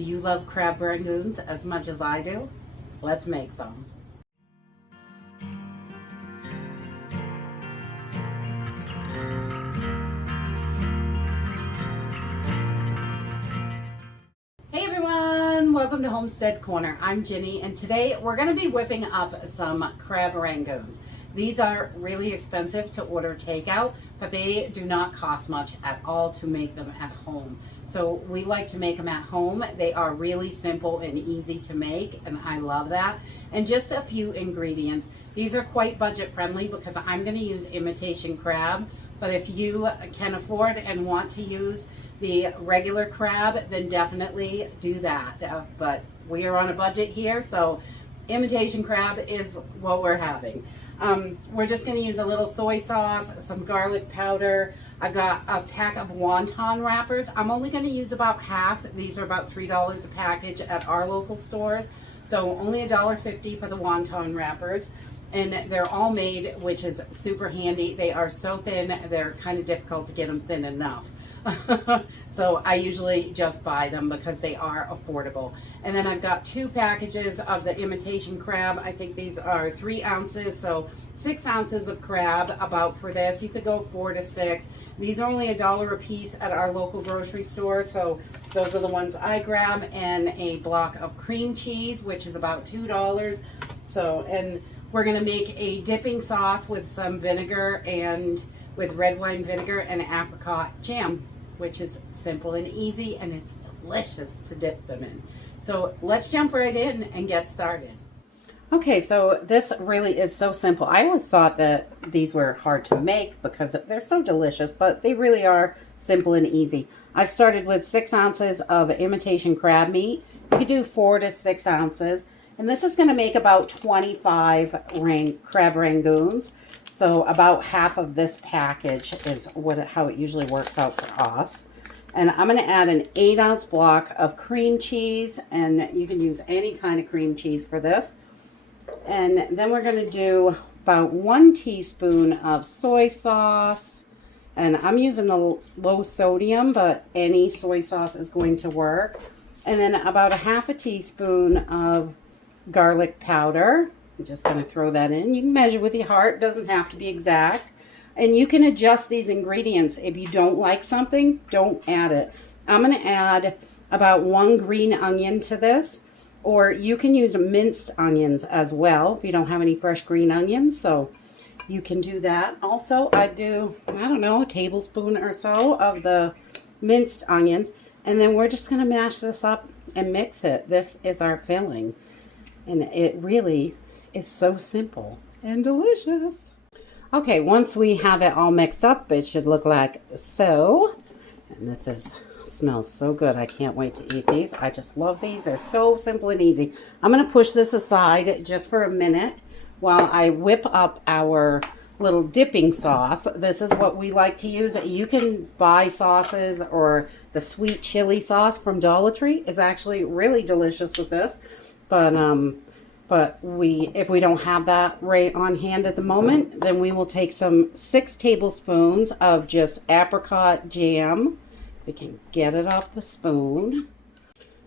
Do you love crab rangoons as much as I do? Let's make some. Hey everyone, welcome to Homestead Corner. I'm Ginny, and today we're going to be whipping up some crab rangoons. These are really expensive to order takeout, but they do not cost much at all to make them at home. So we like to make them at home. They are really simple and easy to make, and I love that. And just a few ingredients. These are quite budget friendly because I'm going to use imitation crab, but if you can afford and want to use the regular crab, then definitely do that. But we are on a budget here, so imitation crab is what we're having. We're just going to use a little soy sauce, some garlic powder. I've got a pack of wonton wrappers. I'm only going to use about half. These are about $3 a package at our local stores. So only $1.50 for the wonton wrappers. And they're all made, which is super handy. They are so thin, they're kind of difficult to get them thin enough. So I usually just buy them because they are affordable. And then I've got 2 packages of the imitation crab. I think these are 3 ounces, so 6 ounces of crab about for this. You could go 4 to 6. These are only $1 a piece at our local grocery store, so those are the ones I grab. And a block of cream cheese, which is about $2. So, and we're gonna make a dipping sauce with some vinegar and with red wine vinegar and apricot jam, which is simple and easy, and it's delicious to dip them in. So let's jump right in and get started. Okay, so this really is so simple. I always thought that these were hard to make because they're so delicious, but they really are simple and easy. I've started with 6 ounces of imitation crab meat. You could do 4 to 6 ounces. And this is going to make about 25 crab rangoons. So about half of this package is how it usually works out for us. And I'm going to add an 8-ounce block of cream cheese. And you can use any kind of cream cheese for this. And then we're going to do about 1 teaspoon of soy sauce. And I'm using the low sodium, but any soy sauce is going to work. And then about a half a teaspoon of garlic powder. I'm just going to throw that in. You can measure with your heart. It doesn't have to be exact. And you can adjust these ingredients. If you don't like something, don't add it. I'm going to add about 1 green onion to this. Or you can use minced onions as well if you don't have any fresh green onions. So you can do that. Also, I do, I don't know, a tablespoon or so of the minced onions. And then we're just going to mash this up and mix it. This is our filling. And it really is so simple and delicious. Okay, once we have it all mixed up, it should look like so. And this smells so good. I can't wait to eat these. I just love these. They're so simple and easy. I'm going to push this aside just for a minute while I whip up our little dipping sauce. This is what we like to use. You can buy sauces, or the sweet chili sauce from Dollar Tree is actually really delicious with this. But if we don't have that right on hand at the moment, then we will take some 6 tablespoons of just apricot jam. We can get it off the spoon.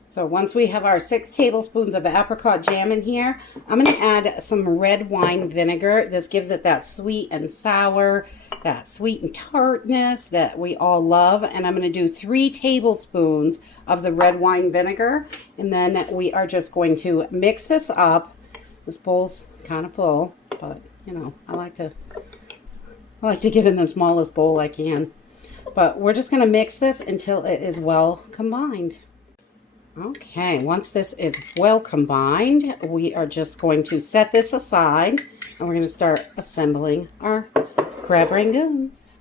So once we have our 6 tablespoons of apricot jam in here, I'm going to add some red wine vinegar. This gives it that sweet and sour, that sweet and tartness that we all love. And I'm going to do 3 tablespoons of the red wine vinegar. And then we are just going to mix this up. This bowl's kind of full, but you know, I like to get in the smallest bowl I can. But we're just going to mix this until it is well combined. Okay, once this is well combined, we are just going to set this aside, and we're going to start assembling our crab rangoons.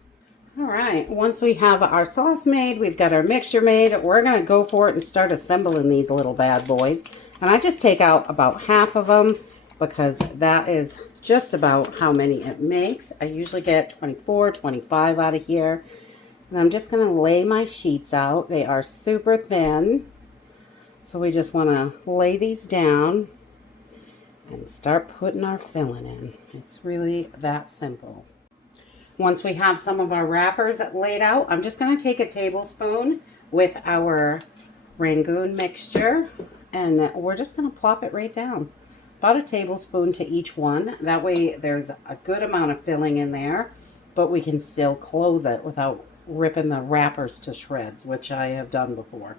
All right, once we have our sauce made, we've got our mixture made, we're going to go for it and start assembling these little bad boys. And I just take out about half of them because that is just about how many it makes. I usually get 24, 25 out of here. And I'm just going to lay my sheets out. They are super thin. So we just want to lay these down and start putting our filling in. It's really that simple. Once we have some of our wrappers laid out, I'm just going to take a tablespoon with our Rangoon mixture, and we're just going to plop it right down. About a tablespoon to each one. That way there's a good amount of filling in there, but we can still close it without ripping the wrappers to shreds, which I have done before.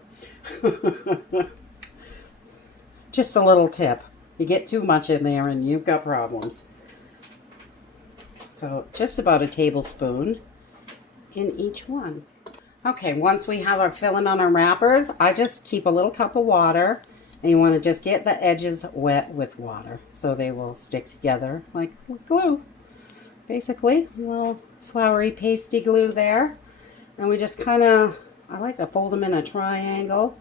Just a little tip. You get too much in there and you've got problems. So just about a tablespoon in each one. Okay, once we have our filling on our wrappers, I just keep a little cup of water, and you want to just get the edges wet with water so they will stick together like glue. Basically, a little floury pasty glue there. And we just kind of, I like to fold them in a triangle.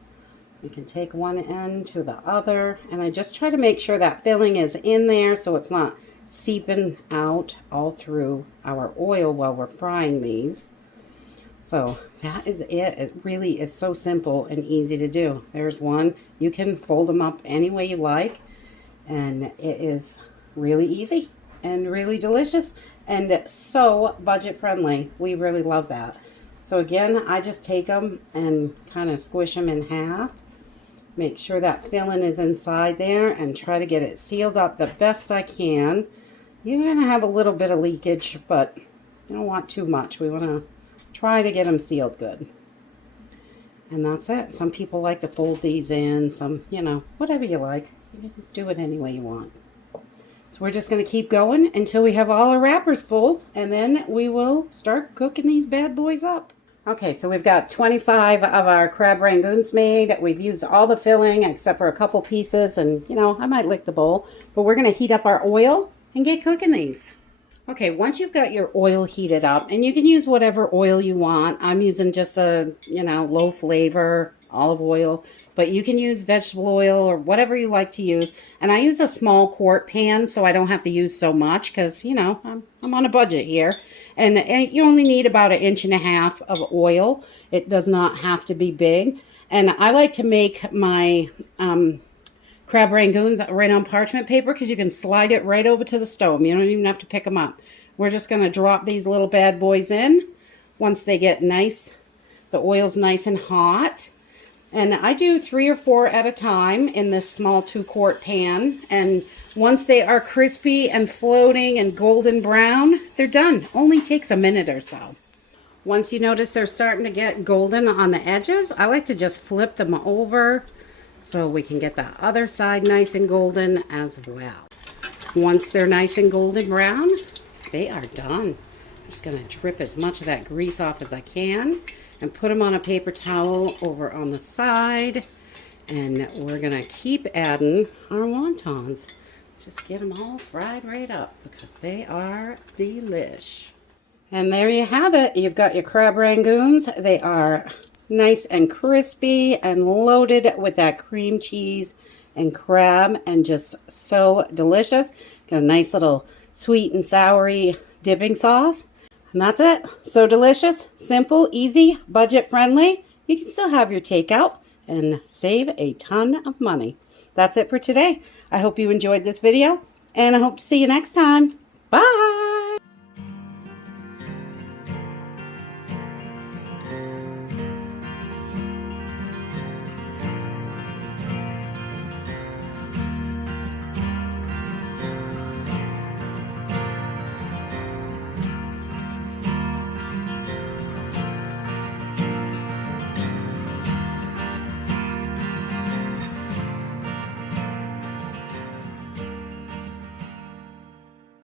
You can take one end to the other, and I just try to make sure that filling is in there so it's not seeping out all through our oil while we're frying these. So that is it. It really is so simple and easy to do. There's one. You can fold them up any way you like, and it is really easy and really delicious and so budget friendly. We really love that. So again, I just take them and kind of squish them in half. Make sure that filling is inside there and try to get it sealed up the best I can. You're going to have a little bit of leakage, but you don't want too much. We want to try to get them sealed good. And that's it. Some people like to fold these in, some, you know, whatever you like. You can do it any way you want. So we're just going to keep going until we have all our wrappers full, and then we will start cooking these bad boys up. Okay, so we've got 25 of our crab rangoons made. We've used all the filling except for a couple pieces, and, you know, I might lick the bowl. But we're going to heat up our oil and get cooking these. Okay, once you've got your oil heated up, and you can use whatever oil you want. I'm using just a, you know, low flavor olive oil, but you can use vegetable oil or whatever you like to use. And I use a small quart pan so I don't have to use so much because, you know, I'm on a budget here. And you only need about 1.5 inches of oil. It does not have to be big. And I like to make my crab rangoons right on parchment paper because you can slide it right over to the stove. You don't even have to pick them up. We're just going to drop these little bad boys in once they get nice. The oil's nice and hot. And I do 3 or 4 at a time in this small 2-quart pan. And once they are crispy and floating and golden brown, they're done. Only takes a minute or so. Once you notice they're starting to get golden on the edges, I like to just flip them over so we can get the other side nice and golden as well. Once they're nice and golden brown, they are done. I'm just going to drip as much of that grease off as I can and put them on a paper towel over on the side. And we're going to keep adding our wontons. Just get them all fried right up because they are delish. And there you have it. You've got your crab rangoons. They are nice and crispy and loaded with that cream cheese and crab and just so delicious. Got a nice little sweet and soury dipping sauce. And that's it. So delicious, simple, easy, budget friendly. You can still have your takeout and save a ton of money. That's it for today. I hope you enjoyed this video, and I hope to see you next time. Bye!